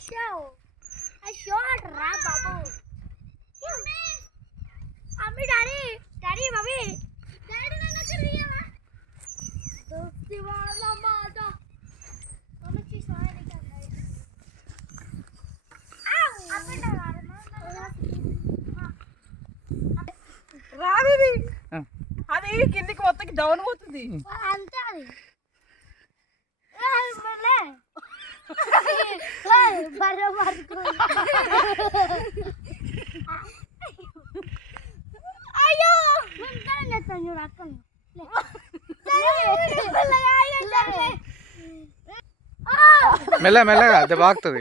show. I shot రా బాబు. Mummy daddy mummy daddy నన్ను చిరియవా దోస్తి వాలా మాదా మమ్మీ చిసాయి నికల్ అప్పుడు రావేది అది కిందికి మొత్తం డౌన్ పోతుంది అంతే అది బర్ర మార్కో అయ్యో నేను చేస్తాను చూడు అక్క మెల్లగా దెబ్బ ఆగుతుంది.